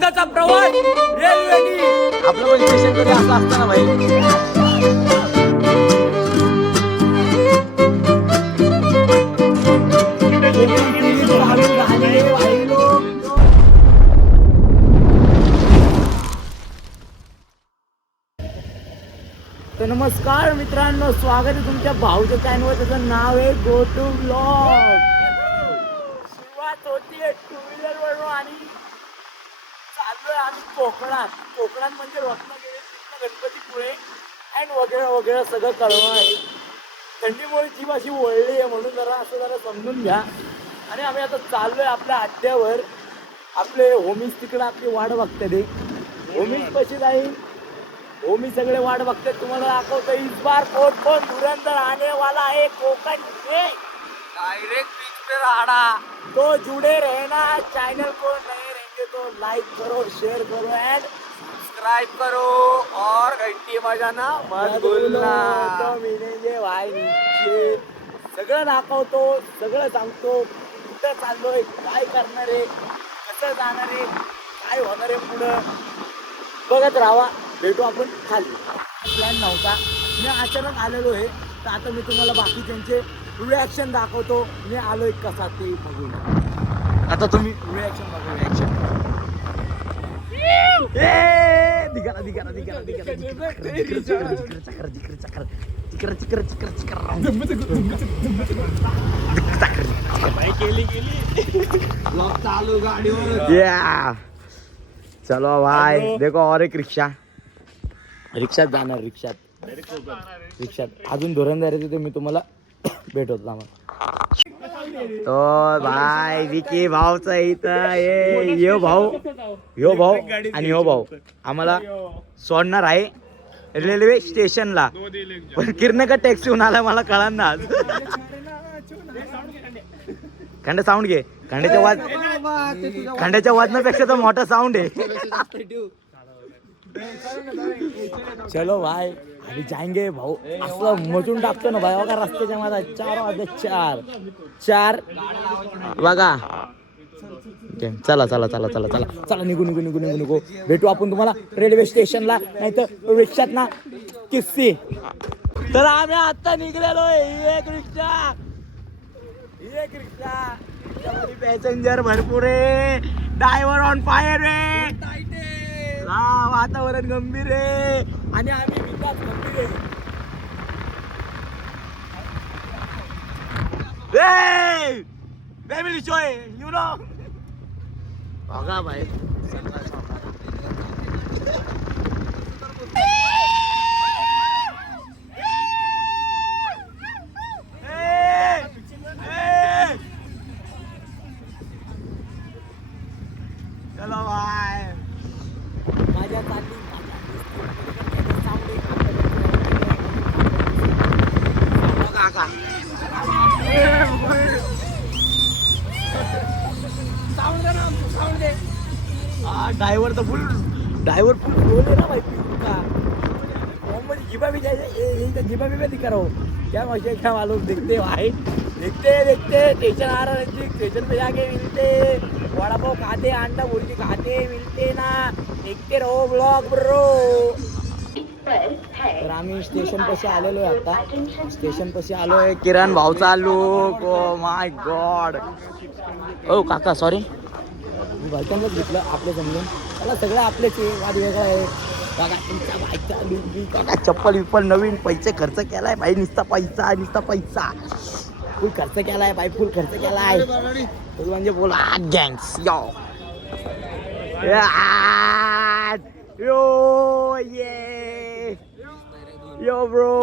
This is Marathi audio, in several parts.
प्रवास रेल्वेनी आपलं पण स्टेशन कधी असं असतं ना भाई. तर नमस्कार मित्रांनो, स्वागत आहे तुमच्या भाऊच्या चॅनलवर. त्याचं नाव आहे गो टू ब्लॉग. सुरुवात होतीये टू व्हीलर वरून आणि चाललोय आम्ही कोकणात म्हणजे रत्नागिरी, गणपतीपुळे अँड वगैरे वगैरे सगळं कळवा आहे. थंडीमुळे जीव अशी वळली आहे म्हणून जरा समजून घ्या. आणि आम्ही आता चाललोय आपल्या अड्ड्यावर. आपले होमीज तिकडे आपली वाट बघते ते होमीज कशी जाईल. हो मी सगळे वाट बघते. तुम्हाला दाखवतो इस बार कोण धुरंधर आने वाला है कोकण में. डायरेक्ट बीच पे राहना. तो जुड़े रहना. चैनल को नए रहेंगे तो लाइक करो, शेयर करो एंड सब्सक्राइब करो और घंटी बजाना मत भूलना. तो मिलेंगे भाई नीचे. सगळं दाखवतो, सगळं सांगतो. कुठं चाललोय, काय करणार आहे, कसं जाणार आहे, काय होणार आहे पुढं, बघत राहा. भेटू आपण खाली. प्लॅन नव्हता, मी अचानक आलेलो आहे. तर आता मी तुम्हाला बाकी त्यांचे रिॲक्शन दाखवतो. मी आलोय कसा ते बघून. आता तुम्ही रिॲक्शन बघा. रिॲक्शन चालू गाडीवर. चलो भाई देखो और एक रिक्षात जाणार. रिक्षात अजून धुरंधर आहे तिथे मी तुम्हाला भेटवतो आम्हाला. तो भाई विकी भाऊचा इथं यो भाऊ आणि हो भाऊ आम्हाला सोडणार आहे रेल्वे स्टेशनला. पण किरणका टॅक्सीहून आला मला कळणार ना. खंड साऊंड घे. खंड्याच्या वाजनापेक्षा तर मोठा साऊंड आहे. चलो भाई अभी जाएंगे भाऊ. असं मचून टाकतो ना भाई बघा रस्त्याच्या माझा 4 वाजले 4 बघा. चला निघू. भेटू आपण तुम्हाला रेल्वे स्टेशनला, नाही तर रिक्षात ना किस्सी. तर आम्ही आता निघलेलो आहे. एक रिक्षा पॅसेंजर भरपूर आहे. ड्रायव्हर ऑन फायर आहे. वातावरण गंभीर आहे आणि आम्ही विकास गंभीर आहे. फॅमिली शो आहे यू नो. बघा भाई चलो भाई. माझ्या चालली ड्रायव्हर तर फुल बोले ना भाई. जिबा भी जाए जिबा भी मैं दिखा रहा हूँ. क्या मजे क्या मालूम. देखते भाई देखते स्टेशन आ रहा है. स्टेशन पे जाके मिलते. वड़ा पाव खाते, अंडा भुर्जी खाते, मिलते ना. देखते रहो ब्लॉग ब्रो. तर आम्ही स्टेशन पाशी आलेलो आहे. आता स्टेशन पाशी आलोय. किरण भाऊचा लुक. Oh my God. ओ काका सॉरी मी बायकांनाच घेतलं आपलं समजून. मला सगळं आपलेच वाद वेगळा आहे. काका तुमच्या बाईकचा लुक, काका चप्पल नवीन. पैसे खर्च केलाय भाई. नुसता पैसा फुल खर्च केलाय भाई. म्हणजे बोला gangs yo bro.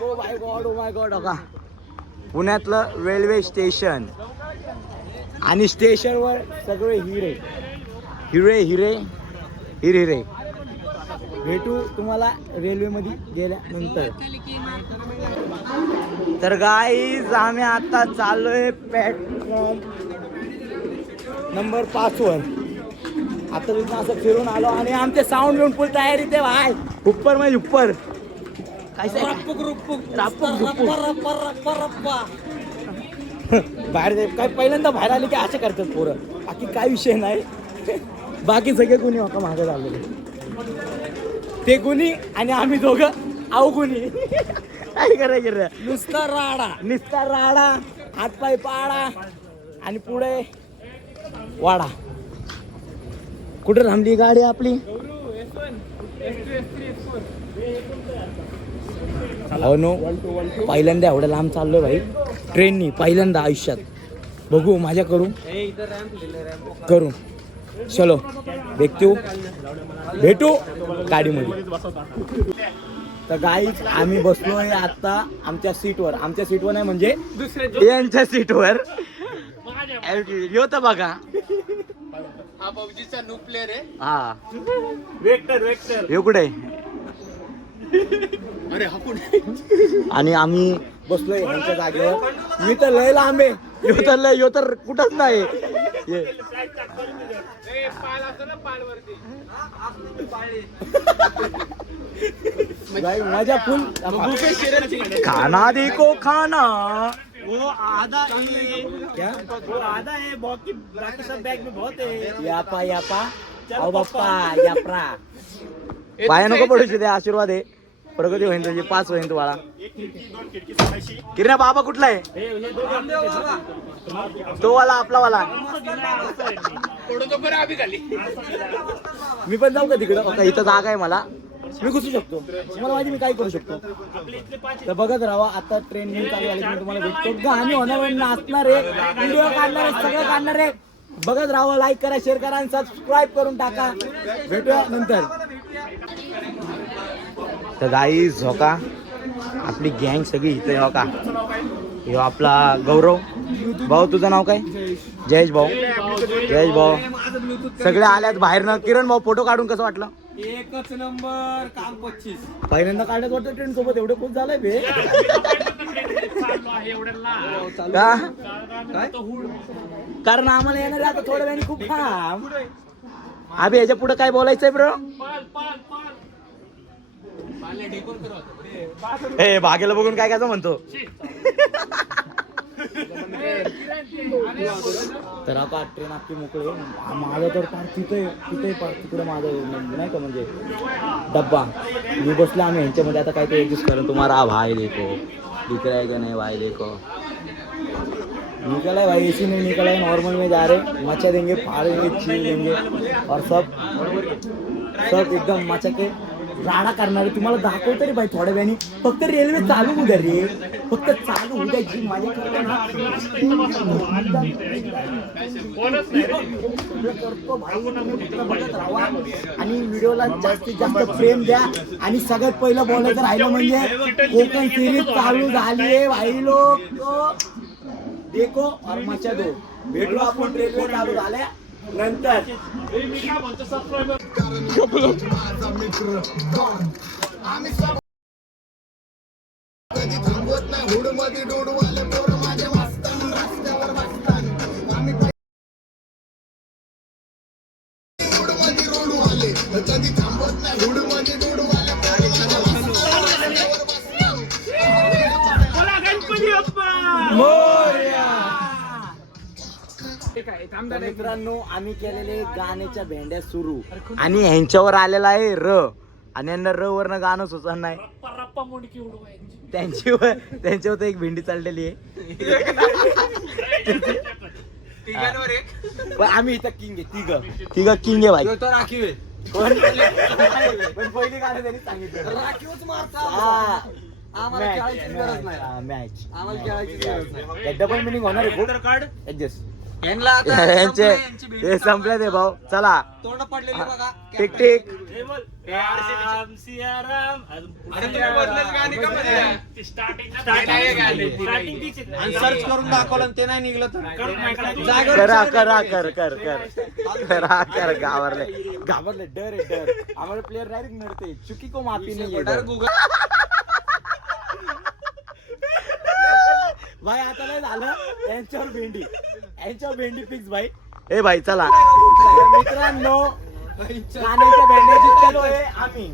Oh my God. का पुण्यातलं रेल्वे स्टेशन आणि स्टेशनवर सगळे हिरे. भेटू तुम्हाला रेल्वेमध्ये गेल्यानंतर. तर गाईज आम्ही आता चाललोय प्लॅटफॉर्म नंबर 5 वर. आता तिथून असं फिरून आलो आणि आमचे साऊंड घेऊन फुल तयारी ते भाई. उप्पर म्हणजे उप्पर काय बाहेर काय पहिल्यांदा बाहेर आले की असे करतात पोरं, बाकी काय विषय नाही. बाकी सगळे कुणी होता मागे झालेले, ते कुणी आणि आम्ही दोघं अवगुणी. काय करायचं, नुसता राडा, हातपाय पाडा आणि पुढे वाडा. कुठे थांबली गाडी आपली? हो नो, पहिल्यांदा एवढ्या लांब चाललोय भाई ट्रेननी, पहिल्यांदा आयुष्यात. बघू माझ्या करू. चलो भेटू गाडीमध्ये. तर गाईज आम्ही बसलोय आता आमच्या सीटवर नाही म्हणजे यांच्या सीटवर. होतं बघा, हा पबजीचा न्यू प्लेअर आहे. हा वेक्टर हे कुठे? अरे हा कुठे? आणि आम्ही बसलोय यांच्या जागेवर. मी तर लय लांब आहे, यो तर कुठंच नाही. माझ्या फुल खाना देखो खाना. वो आधा क्या? वो आधा है, बाकी सब बैग में बहुत है. यापा आओ बाप्पा याप्रा. पाया नको पडू दे, आशीर्वाद आहे. प्रगती होईन तुझी, 5 होईन तुम्हाला. किरण बाबा कुठला आहे? तो वाला, आपला वाला. मी पण जाऊ का तिकडं? इथं जागा आहे मला, मी घुसू शकतो. तुम्हाला माहिती मी काय करू शकतो. तर बघत राहा, आता ट्रेन चालू झाली मी तुम्हाला भेटतो. गाणी होणार, नाचणार आहे, व्हिडिओ काढणार आहे, सगळं काढणार आहे. बघत राहा, लाईक करा, शेअर करा आणि सबस्क्राईब करून टाका. भेटूया नंतर. तर गाईज हो का, आपली गँग सगळी इथे हो का. हे आपला गौरव भाऊ, तुझं नाव काय? जयेश भाऊ. सगळे आल्यात बाहेर ना. किरण भाऊ फोटो काढून कसं वाटलं? एकच नंबर, काम 25. पहिल्यांदा काढत वाटतं ट्रेन सोबत, एवढं खूप झालंय बे. का? कारण आम्हाला येणार आहे आता थोड्या वेळाने खूप काम. अभि याच्या पुढे काय बोलायचंय ब्रो? ए भागेला बघून काय म्हणतो. तर आता ट्रेन आपली मोकळी. माझं तर फार तिथे तिकडे माझं नाही का म्हणजे डब्बा. मी बसलो आम्ही ह्यांच्यामध्ये. आता काय ते ऍडजस्ट करून तुम्हाला भाई देखो दिख रहा है क्या नहीं भाई देखो. निकला है भाई, एसी नहीं निकला है, नॉर्मल में जा रहे. मचा देंगे, फाड़ेंगे, छीन देंगे और सब एकदम मचा के राडा करणार आहे. तुम्हाला दाखव तरी भाई थोड्या वेळाने. फक्त रेल्वे चालू होऊ द्या रे, फक्त चालू होऊ द्या. जी माझ्या करतो बघत राहा आणि व्हिडिओला जास्तीत जास्त प्रेम द्या. आणि सगळ्यात पहिलं बोलायचं राहिलं म्हणजे कोकण सिरीज चालू झाली आहे भाई लोक. देखो और मचा दो. भेटू आपण रेल्वे चालू झाल्या नंतर. मित्रांनो, आम्ही केलेले गाण्याच्या भेंड्या सुरू आणि ह्यांच्यावर आलेला आहे र. आणि यांना र वरनं गाणं सुचत नाही. त्यांच्यावर एक भेंडी चाललेली आहे. पण आम्ही इथं किंग आहे. तिघ किंग आहे भाई. राखीव आहे. पण पहिली गाणं त्यांनी सांगितलं राखीवच मारता. आम्हाला खेळायची गरज नाही. मॅच आम्हाला खेळायची गरज नाही. डबल मिनिंग होणार आहे. कार्ड ऍडजस्ट यांचे हे संपले ते भाऊ. चला तोंड पडलेली बघा. Tick tick. सर्च करून दाखवलं ते नाही निघलं तर करा घाबरले. डर आहे डर. आम्हाला प्लेअर डायरेक्ट नडते. चुकी को माफी नाही. भाई आता नाही झालं. यांच्यावर भेंडी फिक्स भाई. ए भाई चला मित्रांनो, गाण्याच्या भेंड्या जिंकलोय आम्ही.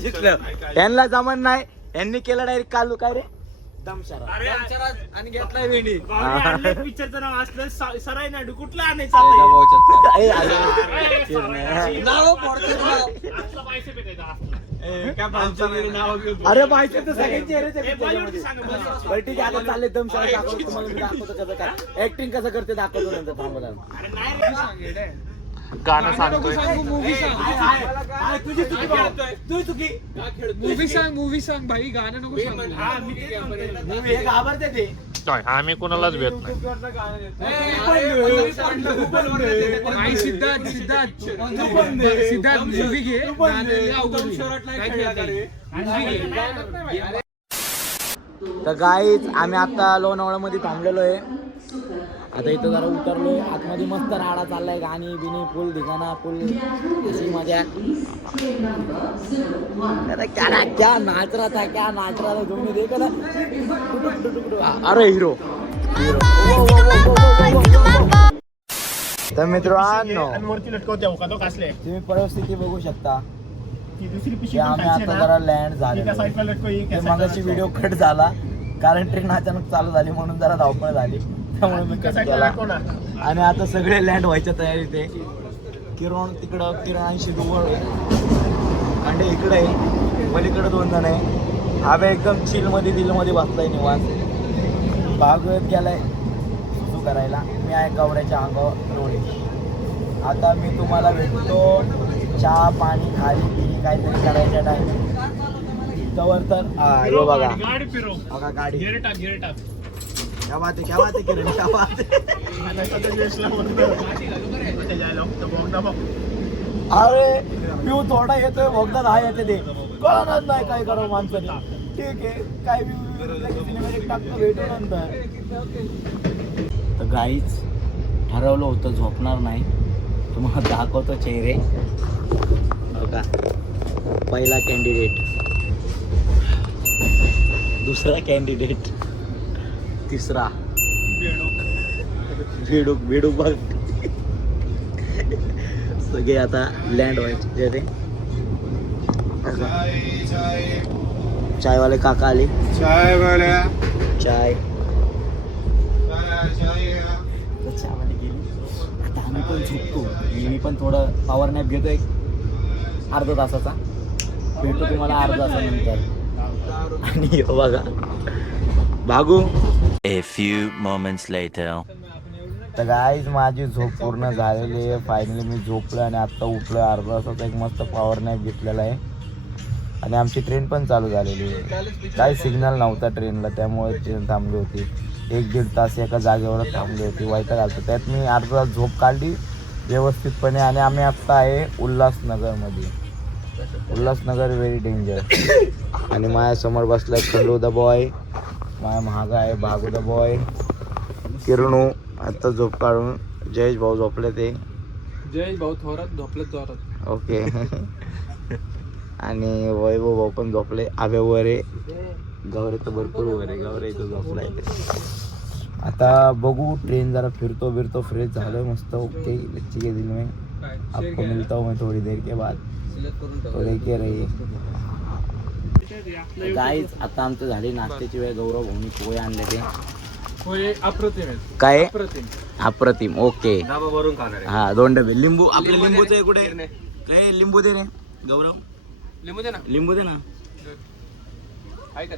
जिंकलं. यांना जमन नाही. यांनी केलं डायरेक्ट कालू. काय रे दमशरा आणि घेतलाय भेंडी पिक्चरचं नाव असलं सराय नाडू कुठला ए, अरे, अरे माहिती तर सगळ्यांचे चेहरे बरं ठीक आहे आता चालले दमशरा दाखवतो तुम्हाला मी दाखवतो कसं काय ऍक्टिंग कसं करते दाखवतो नंतर थांबला गाणं सांगतोय तुझी चुकी बाबा. तुझी चुकी मूवी सांग भाई गाणं नको हे घाबरते ते आम्ही कोणालाच भेट नाही सिद्धार्थ मूवी घे तर गाईच आम्ही आता लोणावळ्यामध्ये थांबलेलो आहे. आता इथं जरा उतरलोय आतमध्ये मस्त राडा चाललाय गाणी बिनी फुल धिगाणा फुल अशी मजा अरे क्या नाच रहा था क्या नाच रहा था तुमने देखा था अरे हिरो तर मित्रांनो तुम्ही परिस्थिती बघू शकता की आम्ही आता जरा लँड झालेलो मगाशी व्हिडिओ कट झाला कारण ट्रेन अचानक चालू झाली म्हणून जरा धावपळ झाली त्यामुळे मी कट केला आणि आता सगळे लँड व्हायच्या तयारीत आहे. किरण तिकडं किरणांशी दुवळ अंडे इकडे आहे पलीकडे 2 जण आहे. आबे एकदम चिल मध्ये दिलमध्ये बसलाय निवांत. भागवत गेलाय सुसू करायला. मी आहे गवऱ्याच्या अंगावर लोळी. आता मी तुम्हाला भेटतो चहा पाणी खाली पिली काहीतरी करायच्या टाइम तवर तर यो बघा बघा गाडी क्या बात है किरण क्या बात है. अरे पिऊ थोडा येतोय भोगदा नाही येते ते कळणार नाही काय करावं माणसाने. ठीक आहे काय सिनेमॅटिक टाकतो भेटू नंतर. तर गाईच ठरवलं होतं झोपणार नाही. तुम्हाला दाखवतो चेहरे बघा. पहिला कॅन्डिडेट दुसरा कॅन्डिडेट तिसरा बेडूक बघ. सगळे आता लँड व्हायचे ते चायवाले काका आले. चाय चहावाले गेली. आता आम्ही पण झोपतो. मी पण थोडं पॉवर नॅप घेतो एक अर्धा तासाचा. भेटतो तुम्हाला अर्धा तासानंतर. आणि बघा भागू. A few moments later. तर गाईज माझी झोप पूर्ण झालेली आहे. फायनली मी झोपलो आणि आत्ता उठलो. अर्धा तासाचा एक मस्त पॉवर नॅप घेतलेला आहे. आणि आमची ट्रेन पण चालू झालेली आहे. काही सिग्नल नव्हता ट्रेनला त्यामुळे ट्रेन थांबली होती. 1-1.5 तास एका जागेवरच थांबली होती. वाईटा घालतो त्यात मी अर्धा तास झोप काढली व्यवस्थितपणे. आणि आम्ही आत्ता आहे उल्हासनगरमध्ये. Ulhasnagar very danger. आणि माझ्यासमोर बसलाय खंडू द बॉय. माझ्या महागा आहे भागू द बॉय. किरणू आता झोप काढून. जयेश भाऊ झोपले ते. जयेश भाऊ थोरात झोपले जोरात. ओके. आणि वैभव भाऊ पण झोपले. आभे वर आहे. गौरे तर भरपूर वर आहे. गौरे इथं झोपलाय ते. आता बघू ट्रेन जरा फिरतो फ्रेश झालोय मस्त. ओके लच्ची के दिल में आपको मिलता हूँ मैं थोड़ी देर के बाद. थोडे के रही गाईज. आता आमचं झाली नाश्त्याची वेळ. गौरव भाऊनी पोहे आणले ते अप्रतिम काय अप्रतिम अप्रतिम. ओके भरून खाणार हा 2 डबे लिंबू. आपल्या लिंबूचं कुठे काय लिंबू दे रे गौरव. लिंबू दे ना. लिंबू दे ना. आहे का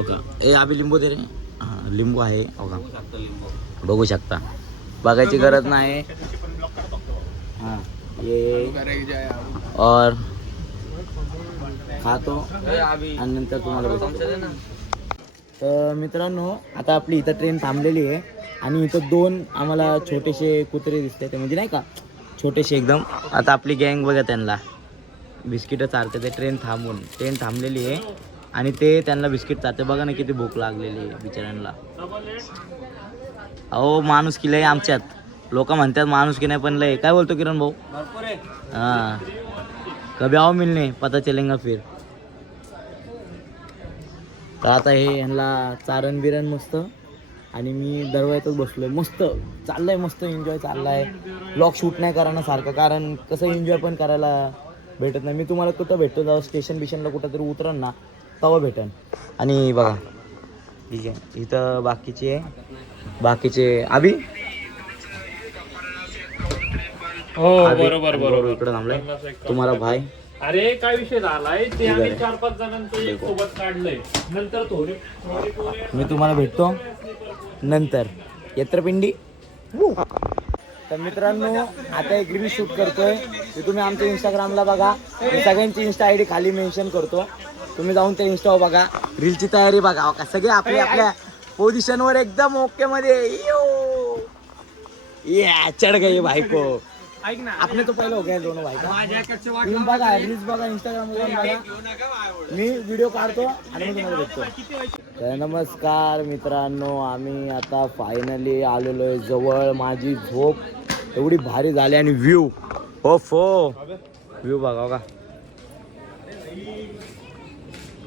ओके ए अभि लिंबू दे रे. हां लिंबू आहे बघा. बघू शकता. बघायची गरज नाही. हां ये और खातो आणि नंतर तुम्हाला भेटतो. तर मित्रांनो आता आपली इथं ट्रेन थांबलेली आहे. आणि इथं 2 आम्हाला छोटेसे कुत्रे दिसते ते म्हणजे नाही का छोटेसे एकदम. आता आपली गँग बघा त्यांना बिस्किटं चारते ते ट्रेन थांबलेली आहे. आणि ते त्यांना बिस्किट चालते. बघा ना किती भूक लागलेली आहे बिचाऱ्यांना. अहो माणूस की लय आमच्यात. लोक म्हणतात माणूस की नाही पण लय. काय बोलतो किरण भाऊ. हां कभी आओ मिलने पता चलेगा फिर. तर आता हे ह्यांना चारण बिरण मस्त. आणि मी दरवाजातच बसलोय. मस्त चाललंय मस्त एन्जॉय चाललाय. ब्लॉग शूट नाही करा ना सारखं कारण कसं एन्जॉय पण करायला भेटत नाही. मी तुम्हाला कुठं भेटतो जेव्हा स्टेशन बिशनला कुठं तरी उतरण ना तेव्हा भेटन. आणि बघा ठीक आहे. इथं बाकीचे अभि हो अभि बरोबर बरोबर इकडे थांबलाय. तुम्हाला भाई अरे काय विषय झालाय ते ठीक आम्ही आहे. 4-5 जणांचं एक सोबत काढलंय नंतर थोडे मी तुम्हाला भेटतो नंतर येत्रपिंडी. तर मित्रांनो आता एक रील शूट करतोय ते तुम्ही आमच्या इंस्टाग्रामला बघा. मी सगळ्यांची इंस्टा आयडी खाली मेन्शन करतो. तुम्ही जाऊन त्या इंस्टावर बघा. रीलची तयारी बघा का सगळे आपल्या पोझिशनवर एकदम ओके मध्ये. ये चढ गई भाई को. ऐक ना आपने तो पहिले हो गया दोनों भाई का. तुम्ही बघा रील्स बघा इंस्टाग्राम बघा. मी व्हिडिओ काढतो आणि मी तुम्हाला भेटतो. तर नमस्कार मित्रांनो, आम्ही आता फायनली आलेलो आहे जवळ. माझी झोप एवढी भारी झाली आणि व्ह्यू व्ह्यू बघा का.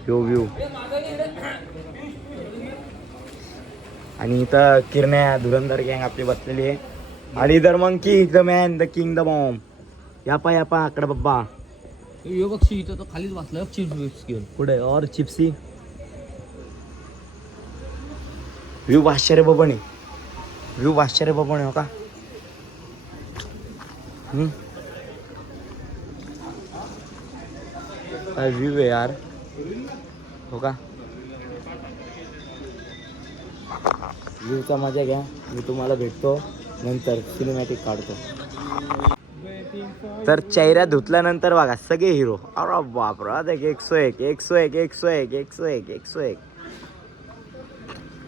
व्ह्यू आणि इथं किरण्या धुरंधर गँग आपली बसलेली आहे. आणि इधर monkey the man the king the bomb. यापा आकडे बाबा यो बक्षी इथं तो खालीच बसला चिप्स घेऊन. पुढे और चिप्सी. व्ह्यू आश्चर्य बबणे हो का. काय व्ह्यू आहे यार हो का. व्ह्यूचा मजा घ्या. मी तुम्हाला भेटतो नंतर सिनेमॅटिक काढतो. तर चेहरा धुतल्यानंतर बघा सगळे हिरो. अरे बापरा 101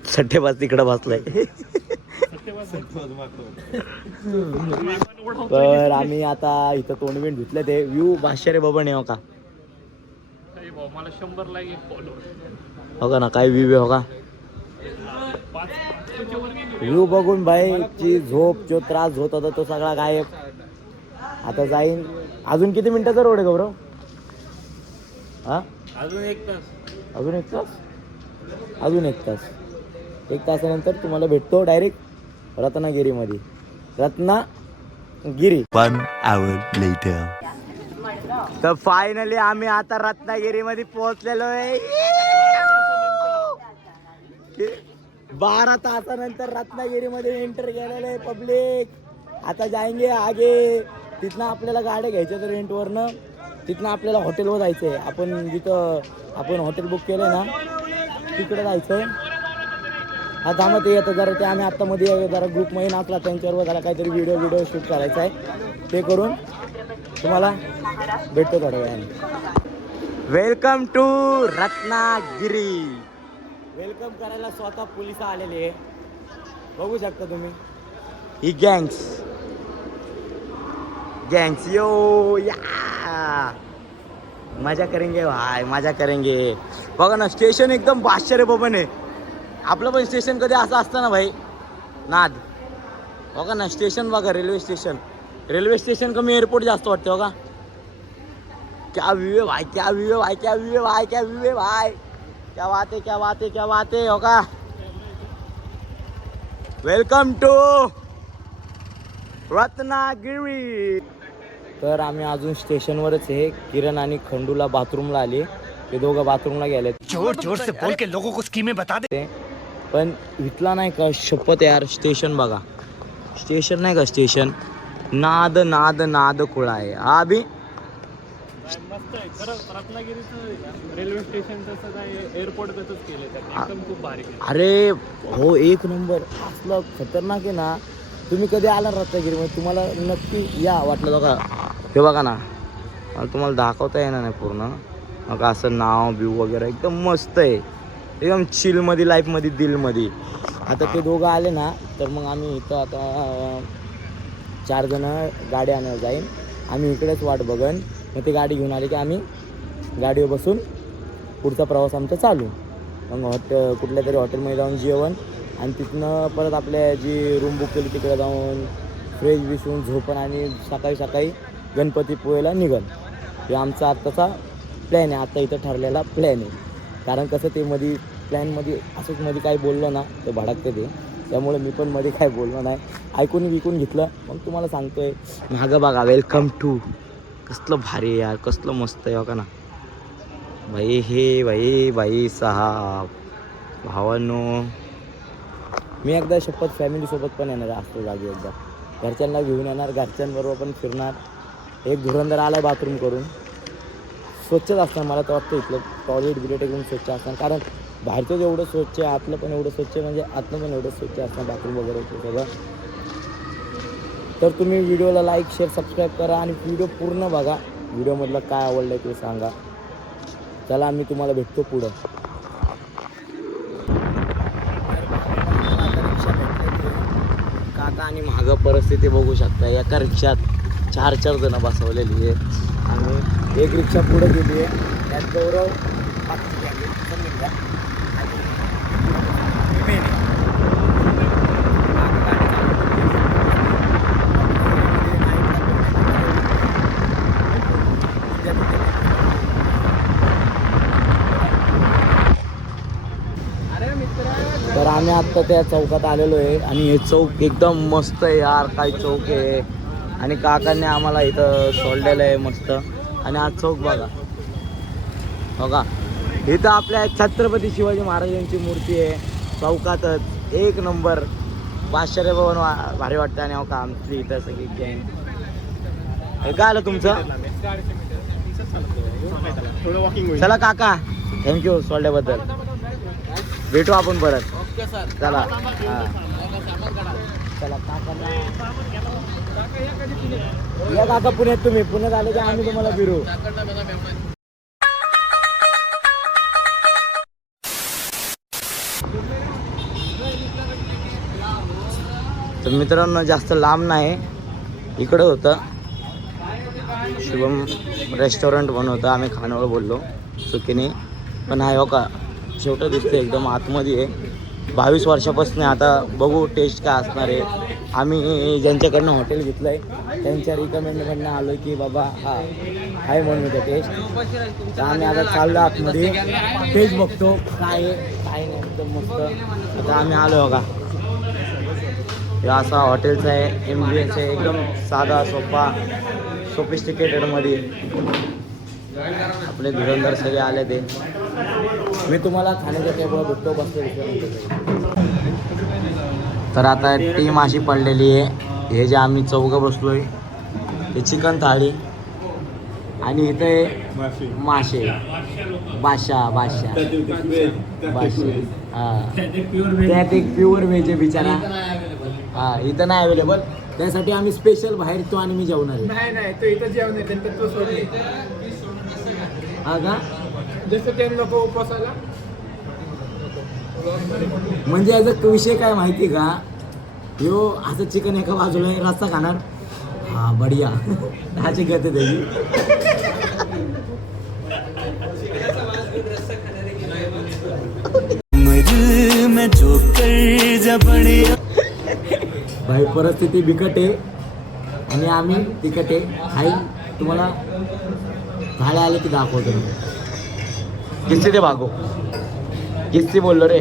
सट्टेबाज तिकडे बसलाय. तर आम्ही आता इथं तोंडबिंड धुतले ते व्ह्यू भाष्य बबणे हो का. मला 100 लाईक एक फॉलोअर हो का ना. काय व्ह्यू हो का. व्ह्यू बघून बाईची झोप जो त्रास होत होता तो सगळा गायब. आता जाईन. अजून किती मिनिटाचा रोड आहे गौरव. हा अजून 1 तास. अजून एक तासानंतर तुम्हाला भेटतो डायरेक्ट रत्नागिरीमध्ये. रत्नागिरी. 1 hour later. तर फायनली आम्ही आता रत्नागिरीमध्ये पोहोचलेलो आहे. 12 तासानंतर रत्नागिरीमध्ये एंटर केलेलं आहे पब्लिक. आता जाएंगे आगे. तिथनं आपल्याला गाड्या घ्यायच्या तर रेंटवरनं. तिथनं आपल्याला हॉटेलवर जायचं आहे. आपण जिथं आपण हॉटेल बुक केलं ना तिकडे जायचं आहे. हा थांबत येतं जरा ते आम्ही आत्तामध्ये जरा ग्रुपमध्ये नाचला त्यांच्यावर जरा काहीतरी व्हिडिओ शूट करायचा आहे. ते करून तुम्हाला भेटतो थोड्या वेळाने. Welcome to Ratnagiri. वेलकम करायला स्वतः पोलिस आलेले आहे. बघू शकता तुम्ही. ही गँग्स यो या मजा करेंगे भाई मजा करेंगे. बघा ना स्टेशन एकदम बादशाह रे बबन आहे. आपलं पण स्टेशन कधी असं असतं ना भाई नाद. बघा ना स्टेशन बघा. रेल्वे स्टेशन कमी एअरपोर्ट जास्त वाटते बघा. क्या व्यू है भाई क्या व्यू है भाई. क्या बात है हो का. Welcome to Ratnagiri. तर आम्ही अजून स्टेशनवरच आहे. किरण आणि खंडूला बाथरूमला आले. ते दोघं बाथरूमला गेले. जोर से बोल के लोगों को स्कीमें बता दे. पण इथला नाही का शपथ यार. स्टेशन बघा. स्टेशन नाही का स्टेशन. नाद खुळा आहे. हा बी मस्त आहे खरं. रत्नागिरीचं रेल्वे स्टेशन तसं काय एअरपोर्ट तसंच केलं त्यांनी. एकदम खूप भारी केलं. अरे हो एक नंबर. असलं खतरनाक आहे ना. तुम्ही कधी आला रत्नागिरीमध्ये तुम्हाला नक्की या वाटलं बघा. हे बघा ना मला तुम्हाला दाखवता येणार नाही पूर्ण. मग असं नाव व्यू वगैरे एकदम मस्त आहे. एकदम चिलमध्ये लाईफमध्ये दिलमध्ये. आता ते दोघं आले ना तर मग आम्ही इथं आता 4 जण गाडी आणायला जाईन. आम्ही इकडेच वाट बघन. मग ते गाडी घेऊन आले की आम्ही गाडीवर बसून पुढचा प्रवास आमचा चालू. मग कुठल्या तरी हॉटेलमध्ये जाऊन जेवण आणि तिथनं परत आपल्या जी रूम बुक केली तिकडे जाऊन फ्रेश बिशून झोपण आणि सकाळी गणपतीपुळेला निघन. हे आमचा आत्ताचा प्लॅन आहे. आता इथं ठरलेला प्लॅन आहे. कारण कसं ते प्लॅनमध्ये असंच मध्ये काही बोललं ना ते भडकते ते. त्यामुळे मी पण मध्ये काय बोललो नाही. विकून घेतलं. मग तुम्हाला सांगतोय मागं बघा. Welcome to. कसलं भारी आहे यार. कसलं मस्त आहे बघा ना भाई. हे भाई साहेब भावांनो मी एकदा शपथ फॅमिलीसोबत पण येणार असतो जागी एकदा. घरच्यांना घेऊन येणार, घरच्यांबरोबर पण फिरणार. एक धुरंधर आला बाथरूम करून. स्वच्छच असणार मला तर वाटतं इथलं टॉयलेट बिलेट एकदम स्वच्छ असणार. कारण बाहेरचं एवढं स्वच्छ आहे, आतलं पण एवढं स्वच्छ आहे, म्हणजे आतलं पण एवढं स्वच्छ असणार बाथरूम वगैरे सगळं. तर तुम्ही व्हिडिओला लाईक शेअर सबस्क्राईब करा आणि व्हिडिओ पूर्ण बघा. व्हिडिओमधलं काय आवडलं आहे ते सांगा. चला मी तुम्हाला भेटतो पुढं. काका आणि मागं परिस्थिती बघू शकता. एका रिक्षात 4 जण बसवलेली आहे आणि एक रिक्षा पुढे गेली आहे. त्यात गौरव तर आम्ही आत्ता त्या चौकात आलेलो आहे आणि हे चौक एकदम मस्त आहे यार. काय चौक आहे आणि काकांनी आम्हाला इथं सोडलेलं आहे मस्त. आणि हा चौक बघा इथं आपल्या छत्रपती शिवाजी महाराजांची मूर्ती आहे चौकातच. एक नंबर पाचशे भवन भारी वाटतं. आणि हो का आमची इथं सगळी गँग. हे काय आलं तुमचं? चला काका थँक्यू सोडल्याबद्दल. भेटू आपण परत. चला हां चला काका या काका पुण्यात. तुम्ही पुण्यात आले की आम्ही तुम्हाला फिरू. तर मित्रांनो जास्त लांब नाही, इकडं होतं शुभम रेस्टॉरंट म्हणून होतं. आम्ही खानावळ बोललो चुकीने पण आहे हो का शेवटं दिसतं एकदम आतमध्ये आहे. 22 वर्षापासून आता बघू टेस्ट काय असणार आहे. आम्ही ज्यांच्याकडनं हॉटेल घेतलं आहे त्यांच्या रिकमेंडकडनं आलो आहे की बाबा हा आहे म्हणून होतं टेस्ट. तर आम्ही आता चाललो आतमध्ये टेस्ट बघतो काय आहे काय नाही एकदम मस्त. आता आम्ही आलो बघा. हे असा हॉटेलचा आहे MBS आहे एकदम साधा सोपा सोफिस्टिकेटेडमध्ये. आपले धुरंधर सगळे आले ते. मी तुम्हाला खाण्याच्या टेबल भेटतो बसतो. तर आता टीम अशी पडलेली आहे. हे जे आम्ही चौघं बसलोय हे चिकन थाळी आणि इथे मासे बादशाह हां त्यात एक प्युअर व्हेज आहे बिचारा. हां इथं नाही अवेलेबल. त्यासाठी आम्ही स्पेशल बाहेर तो आणि मी जेवणार आहे. नाही तो इथं जेवण आहे त्यांचं तो सोडले. हा का जसं ते नको उपवासाला. म्हणजे याचा विषय काय माहिती का? ह्यो असं चिकन एका बाजूला रस्ता खाणार. हा बढिया ह्याची गत त्याची. भाई परिस्थिती बिकट आहे आणि आम्ही तिकट आहे. हाय तुम्हाला झाले आले की दाखवतो. किस्से ते भागो किस्से बोललो रे.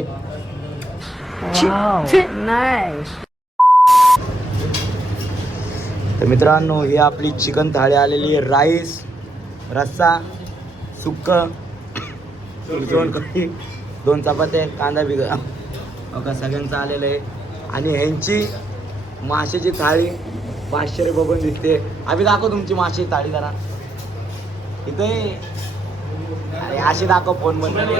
तर मित्रांनो ही आपली चिकन थाळी आलेली आहे. राईस रस्सा सुक्क 2 चपात्या कांदा बिगा बघा सगळ्यांचं आलेलं आहे. आणि ह्यांची माशाची थाळी 500 बघून दिसते. आम्ही दाखव तुमची माशाची थाळी जरा इथे अशी दाखव फोन मध्ये.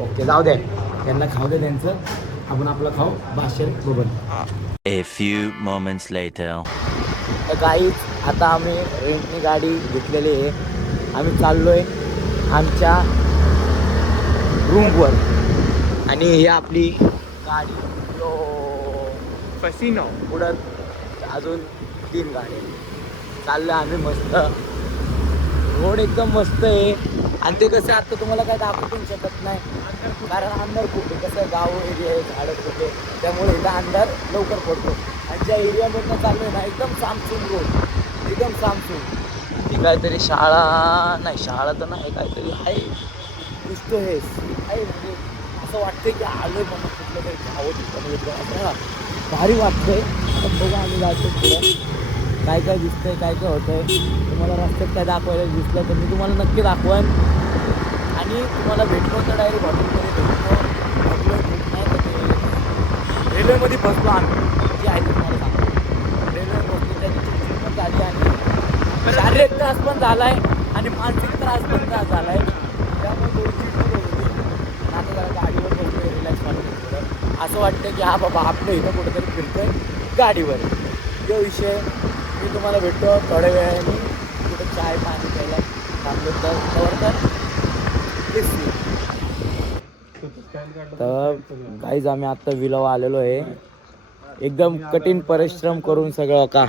ओके जाऊ दे त्यांना खाऊ दे त्यांचं. आपण आपलं खाऊ 500 बघून. A few moments later. तर गाईच आता आम्ही रेंटनी गाडी घेतलेली आहे. आम्ही चाललोय आमच्या रूमवर आणि ही आपली गाडी फसिनो पुढं अजून 3 गाड्या चाललं आम्ही मस्त. रोड एकदम मस्त आहे आणि ते कसं आता तुम्हाला काय दाखवू पण शकत नाही कारण अंधार खूप आहे. कसं गाव एरिया आहे झाडं खूप आहे त्यामुळे इथं अंधार लवकर पडतो. आणि ज्या एरियामधनं चालू आहे ना एकदम सामसूम रोड एकदम सामसूम. ती काहीतरी शाळा नाही शाळा तर नाही काहीतरी आहे दिसतो हे आहे. म्हणजे असं वाटतं की आलं मग कुठलं तरी गावं ठिकाणी एकदम असं भारी वाटतंय. आता बघा आम्ही जातो पुढं काय काय दिसतंय काय काय होतंय. तुम्हाला रस्त्यात काय दाखवायला दिसलं तर मी तुम्हाला नक्की दाखवेन. आणि तुम्हाला भेटलो तर डायरेक्ट हॉटेलमध्ये भेटलो. नाही का ते रेल्वेमध्ये बसलो आम्ही, जे आहे ते तुम्हाला सांगतो. रेल्वे बसलो त्याची चिडचिड पण झाली आणि शारीरिक त्रास पण झाला आहे आणि मानसिक त्रास पण झाला आहे. त्यामुळे थोडी चिडचिड होती. आणि आता जरा गाडीवर बसलो रिलॅक्स वाटतं. असं वाटतं की हा बाबा आपलं इथं कुठेतरी फिरतोय गाडीवर. तो विषय मी तुम्हाला भेटतो थोड्या वेळाने कुठं चाय पाणी प्यायला थांबलो तर काहीच आम्ही आत्ता विलावा आलेलो आहे. एकदम कठीण परिश्रम करून सगळं का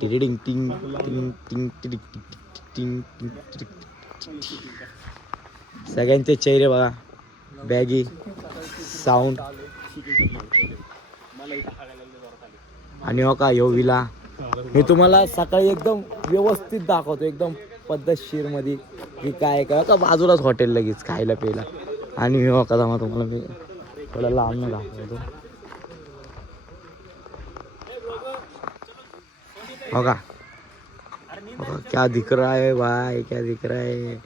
टिडिडिंग टिंग टिंग टिंग टिडिक टिंग टिंग टिडिक. सगळ्यांचे चेहरे बघा, बॅगी, साऊंड आणि हो का ह्यो विला मी तुम्हाला सकाळी एकदम व्यवस्थित दाखवतो, एकदम पद्धतशीर मध्ये की काय काय का बाजूलाच हॉटेल लगेच खायला प्यायला. आणि हो का जमा तुम्हाला मी थोडा लांब दाखवतो. हो का क्या दिख रहा है भाई, क्या दिख रहा है.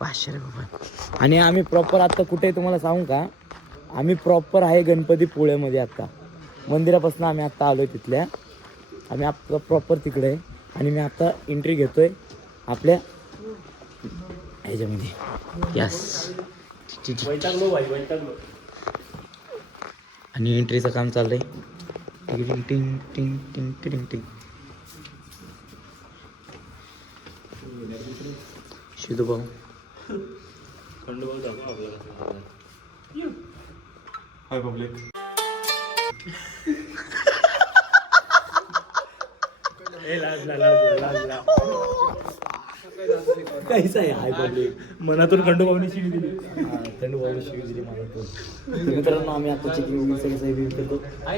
500 रुपये. आणि आम्ही प्रॉपर आत्ता कुठे आहे तुम्हाला सांगू का, आम्ही प्रॉपर आहे गणपतीपुळेमध्ये. आत्ता मंदिरापासून आम्ही आत्ता आलो आहे तिथल्या, आम्ही आत्ता प्रॉपर तिकडे आहे. आणि मी आत्ता एंट्री घेतोय आपल्या ह्याच्यामध्ये. यस आणि एंट्रीचं काम चाललंय. टिंग टिंग टिंग टिंग टिंग टिंग. शिदू भाऊ हाय पब्लिक. काहीच आहे हाय पब्लिक. मनातून खंडोबावनी शिवी दिली. थंडूबाबू शिवी दिली मनातून. तर मित्रांनो आम्ही आता चेकिंग सगळं करतो,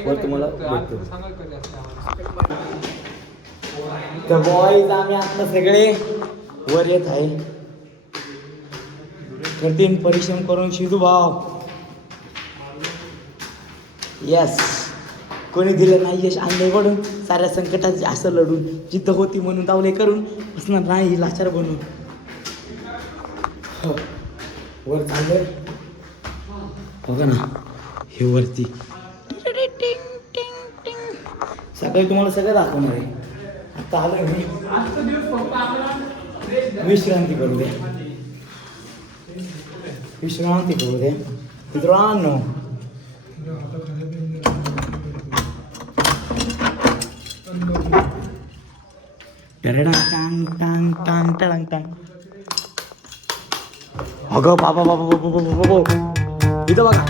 वर तुम्हाला भेटतो. तर बॉईज आम्ही आता सगळे वर येत आहे. कठीण परिश्रम करून शिजू भाव. यस कोणी दिलं नाही यश आणलंय पडून, साऱ्या संकटात असं लढून, जिद्द होती म्हणून तावले करून बसणार नाही लाचार बनून. वर चाललंय बघा ना हे वरती. सकाळी तुम्हाला सगळं दाखवणार आहे. आता आलं मी विश्रांती करू द्या, विश्रांती करू द्या मित्रांनो. टांग टांग टांग टांग टांग. अगं बाबा बाबा बाबा बाबा बाबा इथं बघा.